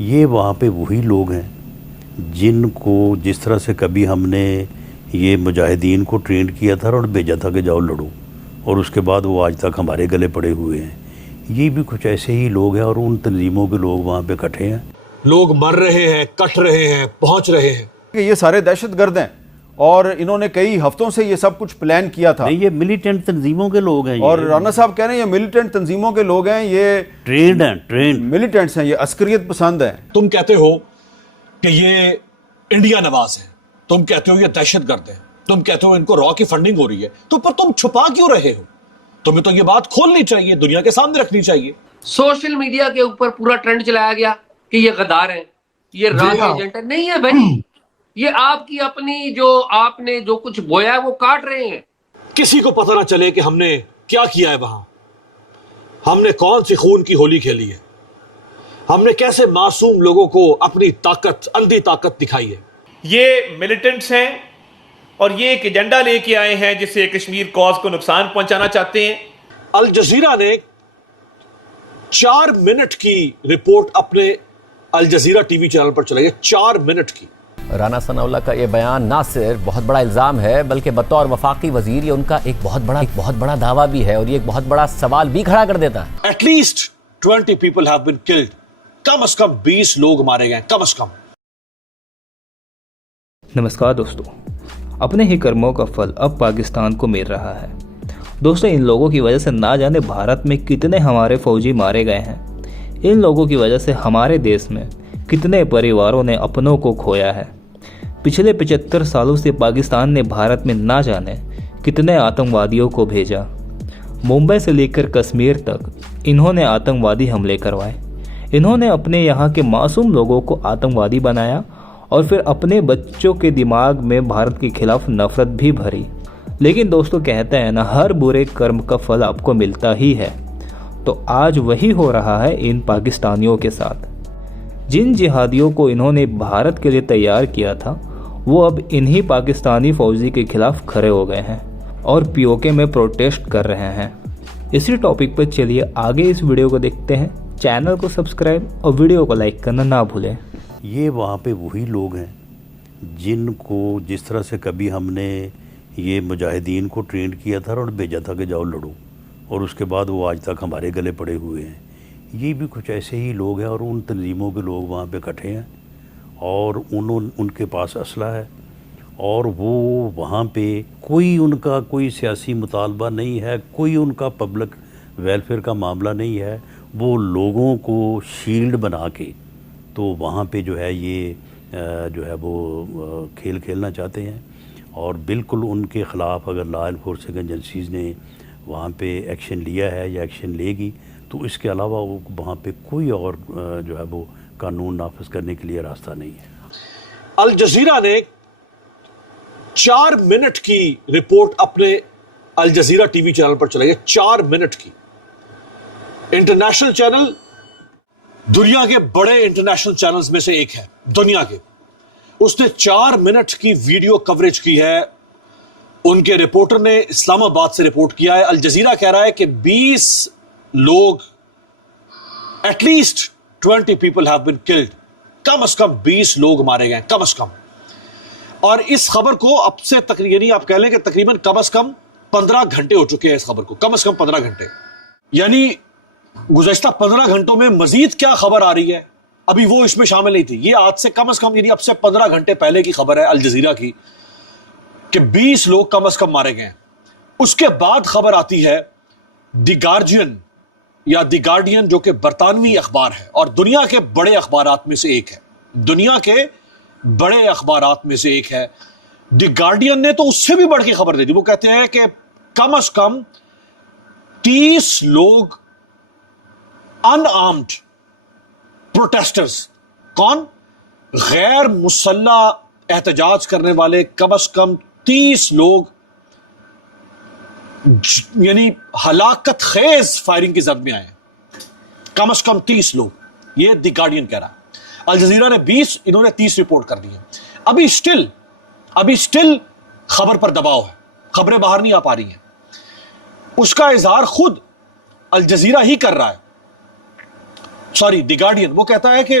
یہ وہاں پہ وہی لوگ ہیں جن کو جس طرح سے کبھی ہم نے یہ مجاہدین کو ٹرینڈ کیا تھا اور بھیجا تھا کہ جاؤ لڑو، اور اس کے بعد وہ آج تک ہمارے گلے پڑے ہوئے ہیں، یہ بھی کچھ ایسے ہی لوگ ہیں اور ان تنظیموں کے لوگ وہاں پہ کٹھے ہیں۔ لوگ مر رہے ہیں، کٹ رہے ہیں، پہنچ رہے ہیں کہ یہ سارے دہشت گرد ہیں اور انہوں نے کئی ہفتوں سے یہ سب کچھ پلان کیا تھا۔ نہیں، یہ ملیٹنٹ تنظیموں کے لوگ ہیں، اور رانا صاحب کہہ رہے ہیں یہ ملیٹنٹ تنظیموں کے لوگ ہیں، یہ ٹرینڈ ہیں، ٹرینڈ ملیٹنٹس ہیں، یہ عسکریت پسند ہیں۔ تم کہتے ہو کہ یہ انڈیا نواز ہیں، تم کہتے ہو یہ دہشت گرد ہیں، تم کہتے ہو ان کو را کی فنڈنگ ہو رہی ہے، تو پر تم چھپا کیوں رہے ہو؟ تمہیں تو یہ بات کھولنی چاہیے، دنیا کے سامنے رکھنی چاہیے۔ سوشل میڈیا کے اوپر پورا ٹرینڈ چلایا گیا کہ یہ غدار ہیں، یہ را کے ایجنٹ ہیں۔ نہیں ہے بھائی، یہ آپ کی اپنی جو آپ نے جو کچھ بویا ہے وہ کاٹ رہے ہیں۔ کسی کو پتہ نہ چلے کہ ہم نے کیا کیا ہے وہاں، ہم نے کون سی خون کی ہولی کھیلی ہے، ہم نے کیسے معصوم لوگوں کو اپنی طاقت، اندھی طاقت دکھائی ہے۔ یہ ملیٹنٹس ہیں اور یہ ایک ایجنڈا لے کے آئے ہیں جس سے کشمیر کاز کو نقصان پہنچانا چاہتے ہیں۔ الجزیرہ نے 4 منٹ کی رپورٹ اپنے الجزیرہ ٹی وی چینل پر چلائی ہے، 4 منٹ کی۔ رانا ثناء اللہ کا یہ بیان نہ صرف بہت بڑا الزام ہے بلکہ بطور وفاقی وزیر یہ ان کا ایک بہت بڑا دعویٰ بھی ہے، اور یہ ایک بہت بڑا سوال بھی کھڑا کر دیتا ہے۔ At least 20 people have been killed، کم از کم 20 لوگ مارے گئے، کم از کم۔ نمسکار دوستو، اپنے ہی کرموں کا پھل اب پاکستان کو مل رہا ہے۔ دوستو، ان لوگوں کی وجہ سے نہ جانے بھارت میں کتنے ہمارے فوجی مارے گئے ہیں، ان لوگوں کی وجہ سے ہمارے دیش میں کتنے پریواروں نے اپنوں کو کھویا ہے۔ پچھلے 75 سالوں سے پاکستان نے بھارت میں نہ جانے کتنے آتنکوادیوں کو بھیجا۔ ممبئی سے لے کر کشمیر تک انہوں نے آتنکوادی حملے کروائے، انہوں نے اپنے یہاں کے معصوم لوگوں کو آتنکوادی بنایا اور پھر اپنے بچوں کے دماغ میں بھارت کے خلاف نفرت بھی بھری۔ لیکن دوستو کہتے ہیں نا، ہر برے کرم کا پھل آپ کو ملتا ہی ہے، تو آج وہی ہو رہا ہے ان پاکستانیوں کے ساتھ۔ جن جہادیوں کو انہوں نے بھارت کے لیے تیار کیا تھا وہ اب انہی پاکستانی فوجی کے خلاف کھڑے ہو گئے ہیں اور پی او کے میں پروٹیسٹ کر رہے ہیں۔ اسی ٹاپک پر چلیے آگے اس ویڈیو کو دیکھتے ہیں۔ چینل کو سبسکرائب اور ویڈیو کو لائک کرنا نہ بھولیں۔ یہ وہاں پہ وہی لوگ ہیں جن کو جس طرح سے کبھی ہم نے یہ مجاہدین کو ٹرینڈ کیا تھا اور بھیجا تھا کہ جاؤ لڑو، اور اس کے بعد وہ آج تک ہمارے گلے پڑے ہوئے ہیں، یہ بھی کچھ ایسے ہی لوگ ہیں اور ان تنظیموں کے لوگ وہاں پہ کٹھے ہیں، اور ان کے پاس اسلحہ ہے، اور وہ وہاں پہ کوئی ان کا کوئی سیاسی مطالبہ نہیں ہے، کوئی ان کا پبلک ویلفیئر کا معاملہ نہیں ہے۔ وہ لوگوں کو شیلڈ بنا کے تو وہاں پہ جو ہے یہ جو ہے وہ کھیل کھیلنا چاہتے ہیں، اور بالکل ان کے خلاف اگر لا انفورسنگ ایجنسیز نے وہاں پہ ایکشن لیا ہے یا ایکشن لے گی تو اس کے علاوہ وہاں پہ کوئی اور جو ہے وہ قانون نافذ کرنے کے لیے راستہ نہیں ہے۔ الجزیرہ نے 4 منٹ کی رپورٹ اپنے الجزیرہ ٹی وی چینل پر چلائی ہے، 4 منٹ کی۔ انٹرنیشنل چینل دنیا کے بڑے انٹرنیشنل چینلز میں سے ایک ہے، دنیا کے۔ اس نے 4 منٹ کی ویڈیو کوریج کی ہے۔ ان کے رپورٹر نے اسلام آباد سے رپورٹ کیا ہے۔ الجزیرہ کہہ رہا ہے کہ 20 لوگ، at least 20 people have been killed، کم از کم 20 لوگ مارے گئے، کم از کم۔ اور اس خبر کو اب سے یعنی آپ کہہ لیں کہ تقریباً کم از کم 15 گھنٹے ہو چکے ہیں اس خبر کو، کم از کم 15 گھنٹے۔ یعنی گزشتہ 15 گھنٹوں میں مزید کیا خبر آ رہی ہے، ابھی وہ اس میں شامل نہیں تھی۔ یہ آج سے کم از کم یعنی اب سے 15 گھنٹے پہلے کی خبر ہے الجزیرہ کی کہ 20 لوگ کم از کم مارے گئے ہیں۔ اس کے بعد خبر آتی ہے دی گارجین یا دی گارڈین، جو کہ برطانوی اخبار ہے اور دنیا کے بڑے اخبارات میں سے ایک ہے، دنیا کے بڑے اخبارات میں سے ایک ہے۔ دی گارڈین نے تو اس سے بھی بڑھ کے خبر دے دی۔ وہ کہتے ہیں کہ کم از کم 30 لوگ ان آرمڈ پروٹیسٹرز، کون؟ غیر مسلح احتجاج کرنے والے، کم از کم 30 لوگ یعنی ہلاکت خیز فائرنگ کی زد میں آئے ہیں، کم از کم 30 لوگ۔ یہ دی گارڈین کہہ رہا ہے۔ الجزیرہ نے 20، انہوں نے 30 رپورٹ کر دی ہے۔ ابھی سٹل خبر پر دباؤ ہے، خبریں باہر نہیں آ پا رہی ہیں۔ اس کا اظہار خود الجزیرہ ہی کر رہا ہے، سوری دی گارڈین۔ وہ کہتا ہے کہ